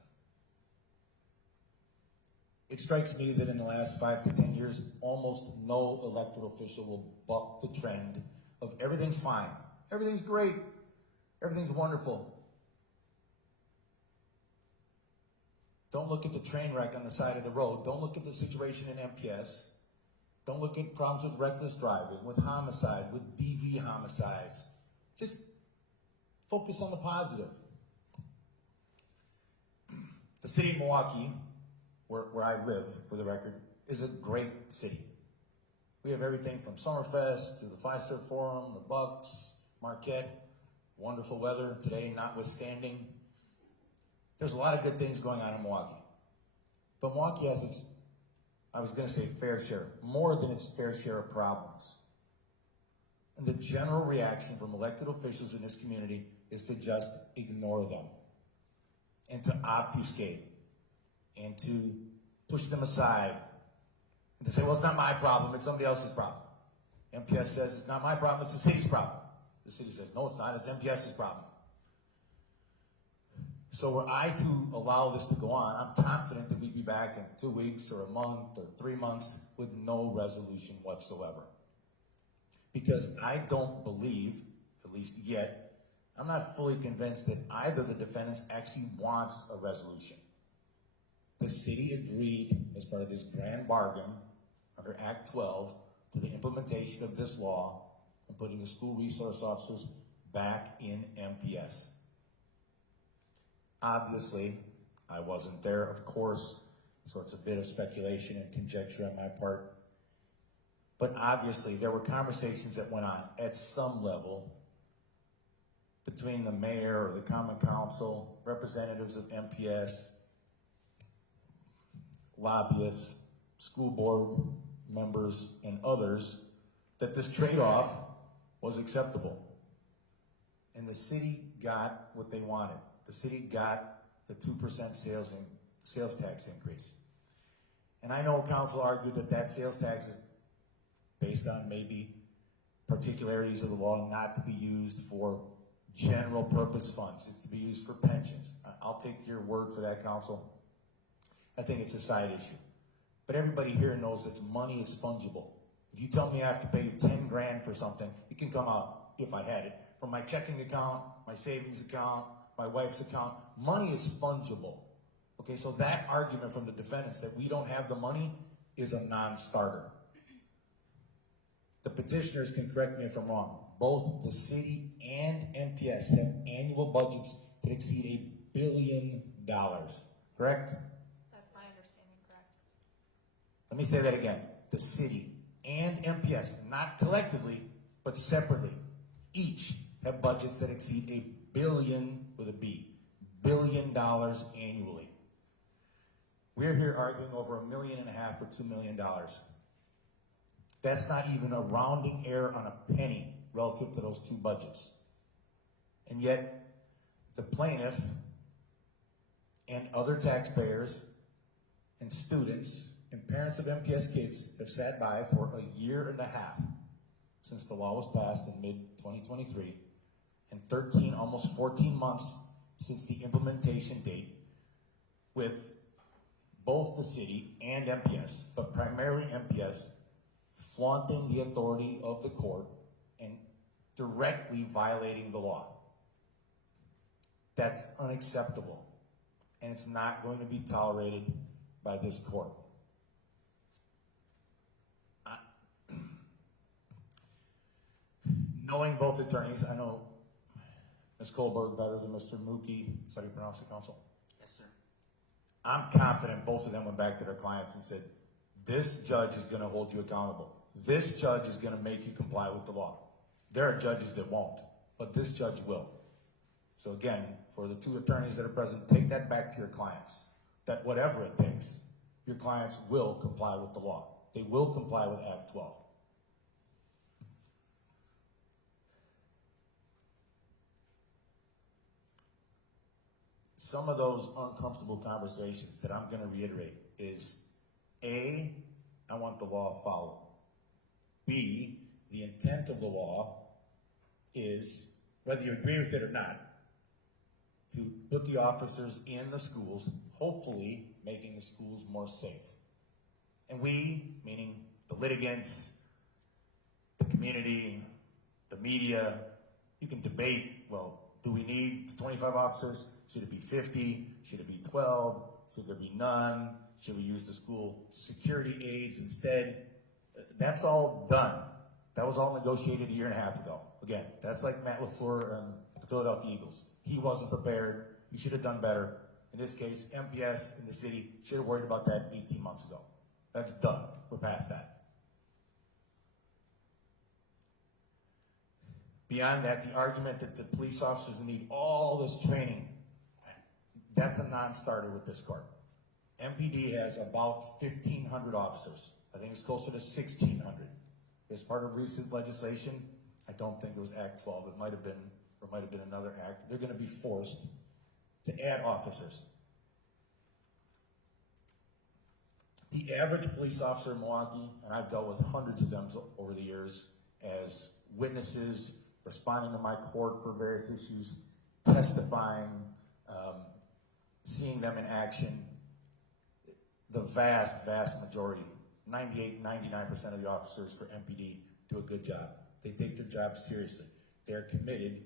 It strikes me that in the last 5 to 10 years, almost no elected official will buck the trend of everything's fine, everything's great, everything's wonderful. Don't look at the train wreck on the side of the road. Don't look at the situation in MPS. Don't look at problems with reckless driving, with homicide, with DV homicides. Just focus on the positive. The city of Milwaukee, where I live, for the record, is a great city. We have everything from Summerfest to the Fiserv Forum, the Bucks, Marquette, wonderful weather today notwithstanding. There's a lot of good things going on in Milwaukee. But Milwaukee has its, I was going to say fair share, more than its fair share of problems. And the general reaction from elected officials in this community is to just ignore them and to obfuscate and to push them aside and to say, well, it's not my problem, it's somebody else's problem. MPS says it's not my problem, it's the city's problem. The city says, no, it's not, it's MPS's problem. So were I to allow this to go on, I'm confident that we'd be back in 2 weeks or a month or 3 months with no resolution whatsoever. Because I don't believe, at least yet, I'm not fully convinced that either the defendants actually wants a resolution. The city agreed as part of this grand bargain under Act 12 to the implementation of this law and putting the school resource officers back in MPS. Obviously, I wasn't there, of course, so it's a bit of speculation and conjecture on my part. But obviously, there were conversations that went on at some level between the mayor or the common council, representatives of MPS, lobbyists, school board members, and others, that this trade-off was acceptable. And the city got what they wanted. The city got the 2% sales tax increase. And I know council argued that that sales tax is based on maybe particularities of the law not to be used for general purpose funds. It's to be used for pensions. I'll take your word for that, council. I think it's a side issue. But everybody here knows that money is fungible. If you tell me I have to pay 10 grand for something, it can come out, if I had it, from my checking account, my savings account, my wife's account. Money is fungible. Okay, so that argument from the defendants that we don't have the money is a non-starter. The petitioners can correct me if I'm wrong. Both the city and MPS have annual budgets that exceed $1 billion, correct? That's my understanding, correct? Let me say that again. The city and MPS, not collectively, but separately, each have budgets that exceed $1 billion with a B, $1 billion annually. We're here arguing over $1.5 million or $2 million. That's not even a rounding error on a penny relative to those two budgets. And yet, the plaintiff and other taxpayers and students and parents of MPS kids have sat by for 1.5 years since the law was passed in mid-2023 and 13, almost 14 months since the implementation date, with both the city and MPS, but primarily MPS, flaunting the authority of the court and directly violating the law. That's unacceptable, and it's not going to be tolerated by this court. Knowing both attorneys, I know Ms. Kohlberg better than Mr. Mookie. Is that how you pronounce it, counsel? Yes, sir. I'm confident both of them went back to their clients and said, this judge is going to hold you accountable. This judge is going to make you comply with the law. There are judges that won't, but this judge will. So again, for the two attorneys that are present, take that back to your clients, that whatever it takes, your clients will comply with the law. They will comply with Act 12. Some of those uncomfortable conversations that I'm going to reiterate is A, I want the law followed. B, the intent of the law is, whether you agree with it or not, to put the officers in the schools, hopefully making the schools more safe. And we, meaning the litigants, the community, the media, you can debate, well, do we need 25 officers? Should it be 50? Should it be 12? Should there be none? Should we use the school security aides instead? That's all done. That was all negotiated a year and a half ago. Again, that's like Matt LaFleur and the Philadelphia Eagles. He wasn't prepared. He should have done better. In this case, MPS and the city should have worried about that 18 months ago. That's done. We're past that. Beyond that, the argument that the police officers need all this training, that's a non-starter with this court. MPD has about 1,500 officers. I think it's closer to 1,600. As part of recent legislation, I don't think it was Act 12. It might have been, or it might have been another act. They're going to be forced to add officers. The average police officer in Milwaukee, and I've dealt with hundreds of them over the years as witnesses, responding to my court for various issues, testifying, seeing them in action. The vast, vast majority, 98, 99% of the officers for MPD do a good job. They take their job seriously. They're committed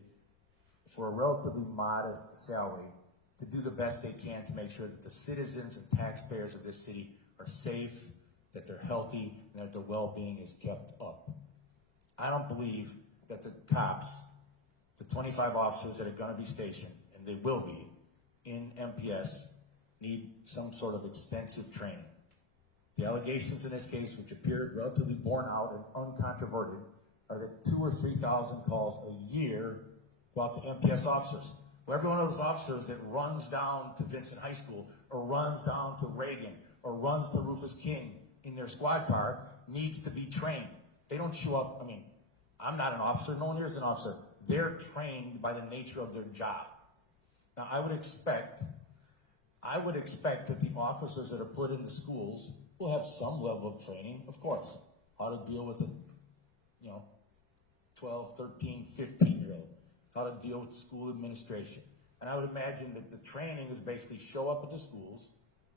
for a relatively modest salary to do the best they can to make sure that the citizens and taxpayers of this city are safe, that they're healthy, and that their well-being is kept up. I don't believe that the cops, the 25 officers that are going to be stationed, and they will be, in MPS, need some sort of extensive training. The allegations in this case, which appear relatively borne out and uncontroverted, are that 2,000 or 3,000 calls a year go out to MPS officers. Well, every one of those officers that runs down to Vincent High School, or runs down to Reagan, or runs to Rufus King in their squad car needs to be trained. They don't show up, I'm not an officer, no one here is an officer. They're trained by the nature of their job. Now, I would expect that the officers that are put into schools will have some level of training, of course, how to deal with a 12, 13, 15-year-old, how to deal with school administration. And I would imagine that the training is basically show up at the schools,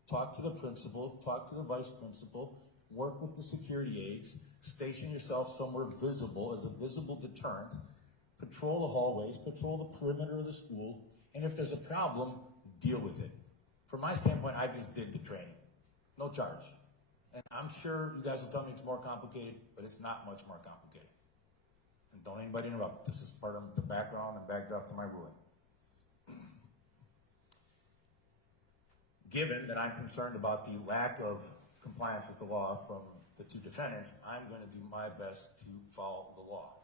talk to the principal, talk to the vice principal, work with the security aides, station yourself somewhere visible as a visible deterrent, patrol the hallways, patrol the perimeter of the school, and if there's a problem, deal with it. From my standpoint, I just did the training. No charge. And I'm sure you guys will tell me it's more complicated, but it's not much more complicated. And don't anybody interrupt. This is part of the background and backdrop to my ruling. Given that I'm concerned about the lack of compliance with the law from the two defendants, I'm going to do my best to follow the law.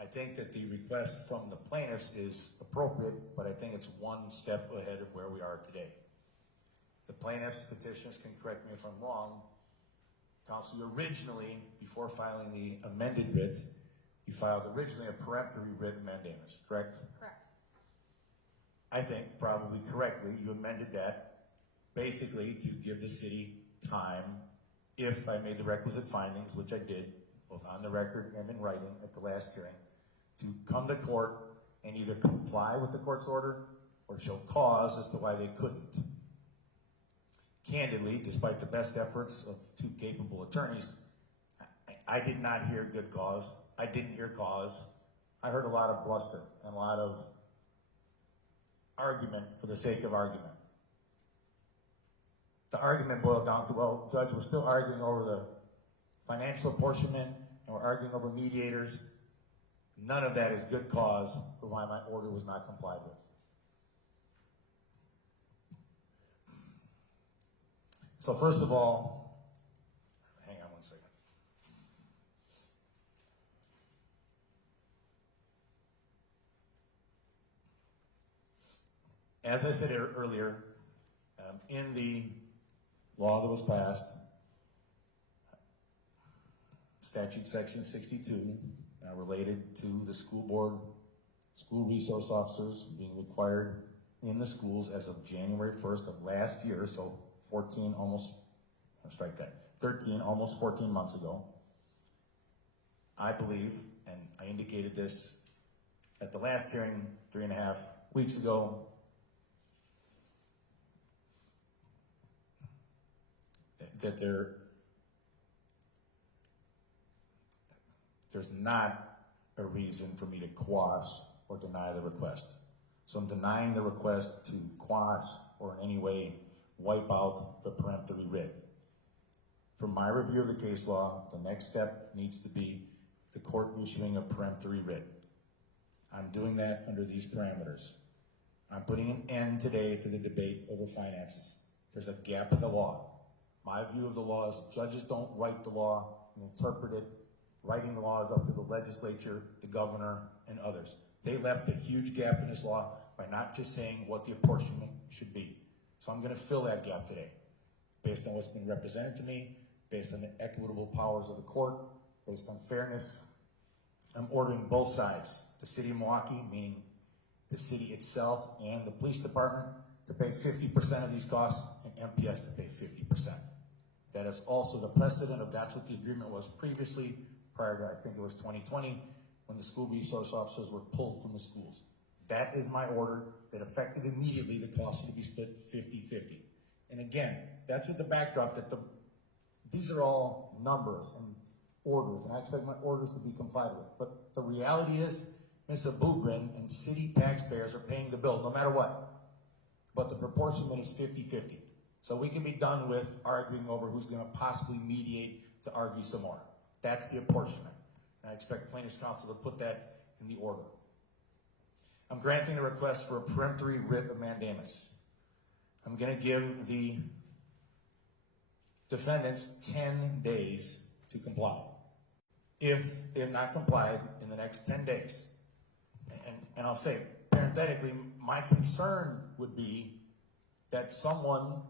I think that the request from the plaintiffs is appropriate, but I think it's one step ahead of where we are today. The plaintiffs' petitioners can correct me if I'm wrong. Counsel, originally, before filing the amended writ, you filed originally a peremptory writ of mandamus, correct? Correct. I think, probably correctly, you amended that basically to give the city time, if I made the requisite findings, which I did, both on the record and in writing at the last hearing, to come to court and either comply with the court's order or show cause as to why they couldn't. Candidly, despite the best efforts of two capable attorneys, I did not hear good cause. I didn't hear cause. I heard a lot of bluster and a lot of argument for the sake of argument. The argument boiled down to, well, Judge, we're still arguing over the financial apportionment and we're arguing over mediators. None of that is good cause for why my order was not complied with. So first of all, hang on one second. as I said earlier, in the law that was passed, statute section 62, related to the school board, school resource officers being required in the schools as of January 1st of last year, so 13, almost 14 months ago. I believe, and I indicated this at the last hearing 3.5 weeks ago, that there's not a reason for me to quash or deny the request. So I'm denying the request to quash or in any way wipe out the peremptory writ. From my review of the case law, the next step needs to be the court issuing a peremptory writ. I'm doing that under these parameters. I'm putting an end today to the debate over finances. There's a gap in the law. My view of the law is judges don't write the law and interpret it. Writing the law is up to the legislature, the governor, and others. They left a huge gap in this law by not just saying what the apportionment should be. So I'm going to fill that gap today based on what's been represented to me, based on the equitable powers of the court, based on fairness. I'm ordering both sides, the city of Milwaukee, meaning the city itself and the police department, to pay 50% of these costs and MPS to pay 50%. That is also the precedent of that's what the agreement was previously, prior to, I think it was 2020, when the school resource officers were pulled from the schools. That is my order, that effective immediately the cost should be split 50-50. And again, that's with the backdrop that these are all numbers and orders, and I expect my orders to be complied with. But the reality is, Ms. Abugrin and city taxpayers are paying the bill no matter what. But the proportionment is 50-50. So we can be done with arguing over who's going to possibly mediate to argue some more. That's the apportionment. And I expect plaintiff's counsel to put that in the order. I'm granting a request for a peremptory writ of mandamus. I'm going to give the defendants 10 days to comply. If they have not complied in the next 10 days, and I'll say, parenthetically, my concern would be that someone,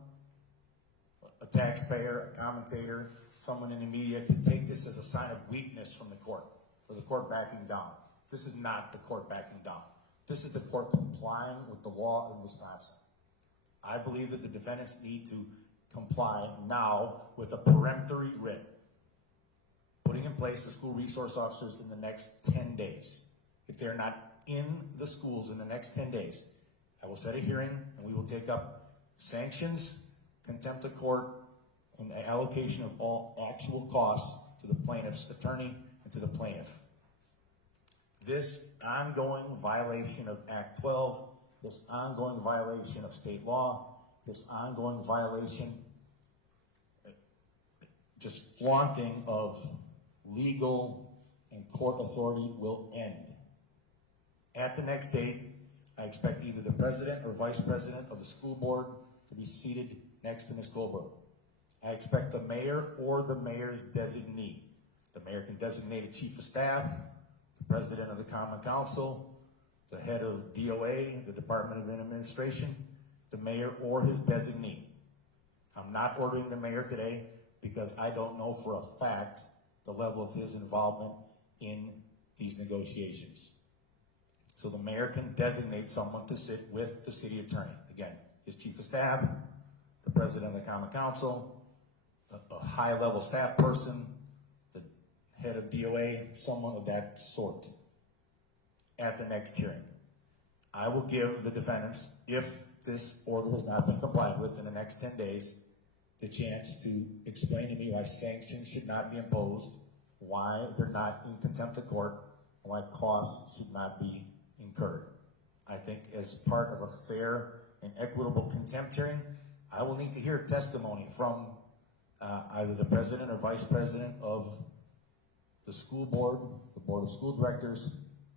a taxpayer, a commentator, someone in the media could take this as a sign of weakness from the court, or the court backing down. This is not the court backing down. This is the court complying with the law in Wisconsin. I believe that the defendants need to comply now with a peremptory writ, putting in place the school resource officers in the next 10 days. If they're not in the schools in the next 10 days, I will set a hearing and we will take up sanctions, contempt of court, and the allocation of all actual costs to the plaintiff's attorney and to the plaintiff. This ongoing violation of Act 12, this ongoing violation of state law, this ongoing violation, just flaunting of legal and court authority will end. At the next date, I expect either the president or vice president of the school board to be seated next to Ms. Goldberg. I expect the mayor or the mayor's designee. The mayor can designate a chief of staff, the president of the Common Council, the head of DOA, the Department of Administration, the mayor or his designee. I'm not ordering the mayor today because I don't know for a fact the level of his involvement in these negotiations. So the mayor can designate someone to sit with the city attorney. Again, his chief of staff, the president of the Common Council, a high-level staff person, the head of DOA, someone of that sort at the next hearing. I will give the defendants, if this order has not been complied with in the next 10 days, the chance to explain to me why sanctions should not be imposed, why they're not in contempt of court, and why costs should not be incurred. I think as part of a fair and equitable contempt hearing, I will need to hear testimony from either the president or vice president of the school board, the board of school directors,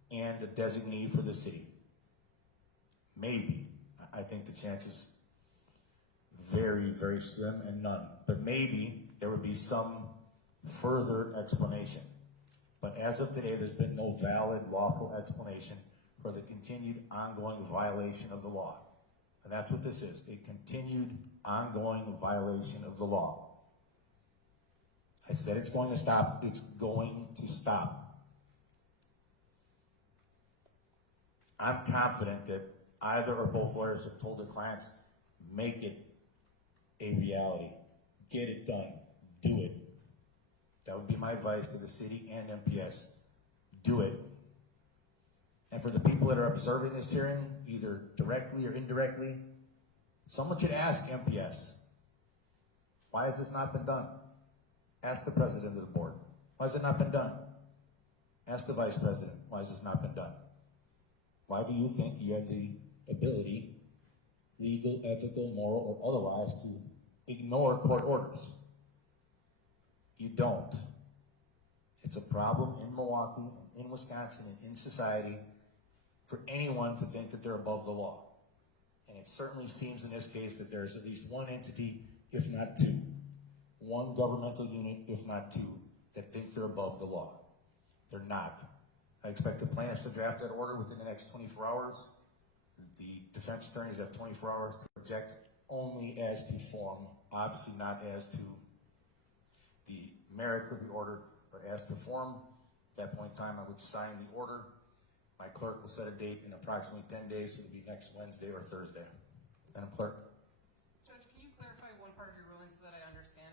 and the designee for the city. Maybe. I think the chances very, very slim and none. But maybe there would be some further explanation. But as of today, there's been no valid, lawful explanation for the continued ongoing violation of the law. And that's what this is, a continued, ongoing violation of the law. I said it's going to stop, it's going to stop. I'm confident that either or both lawyers have told their clients, make it a reality. Get it done. Do it. That would be my advice to the city and MPS. Do it. And for the people that are observing this hearing, either directly or indirectly, someone should ask MPS, why has this not been done? Ask the president of the board, why has it not been done? Ask the vice president, why has this not been done? Why do you think you have the ability, legal, ethical, moral, or otherwise, to ignore court orders? You don't. It's a problem in Milwaukee, in Wisconsin, and in society for anyone to think that they're above the law. And it certainly seems in this case that there's at least one entity, if not two, one governmental unit, if not two, that think they're above the law. They're not. I expect the plaintiffs to draft that order within the next 24 hours. The defense attorneys have 24 hours to object only as to form, obviously not as to the merits of the order, but as to form. At that point in time, I would sign the order. My clerk will set a date in approximately 10 days, so it'll be next Wednesday or Thursday. Madam Clerk? Judge, can you clarify one part of your ruling so that I understand?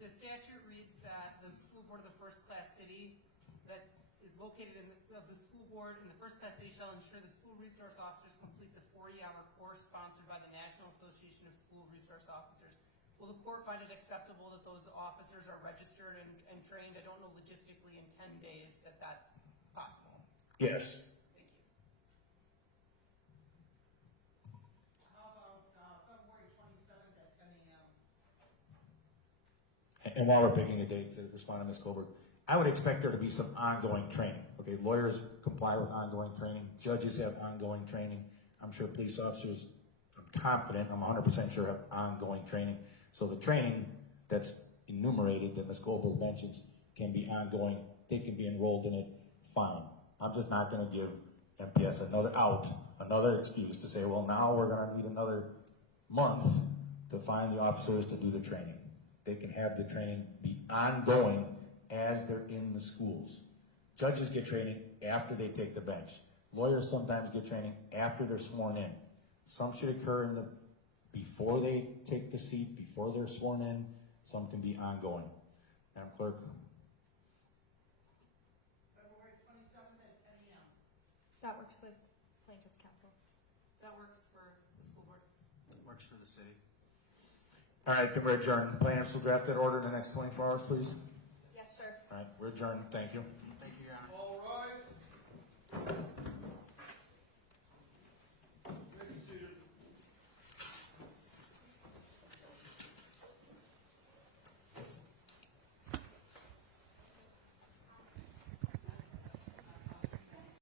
The statute reads that the school board of the first-class city that is located of the school board in the first-class city shall ensure the school resource officers complete the 40-hour course sponsored by the National Association of School Resource Officers. Will the court find it acceptable that those officers are registered and trained? I don't know logistically in 10 days that that's possible. Yes. Thank you. How about February 27th at 10 a.m.? And while we're picking a date to respond to Ms. Colbert, I would expect there to be some ongoing training. Okay, lawyers comply with ongoing training. Judges have ongoing training. I'm sure police officers, I'm confident, I'm 100% sure have ongoing training. So the training that's enumerated that Ms. Colbert mentions can be ongoing. They can be enrolled in it, fine. I'm just not going to give MPS another excuse to say, well, now we're going to need another month to find the officers to do the training. They can have the training be ongoing as they're in the schools. Judges get training after they take the bench. Lawyers sometimes get training after they're sworn in. Some should occur before they take the seat, before they're sworn in. Some can be ongoing. Madam Clerk? February 27th at 10 a.m. That works with plaintiff's counsel. That works for the school board. Works for the city. All right, then we're adjourned. Plaintiffs will draft that order in the next 24 hours, please. Yes, sir. All right, we're adjourned. Thank you. Thank you, Your Honor. All rise.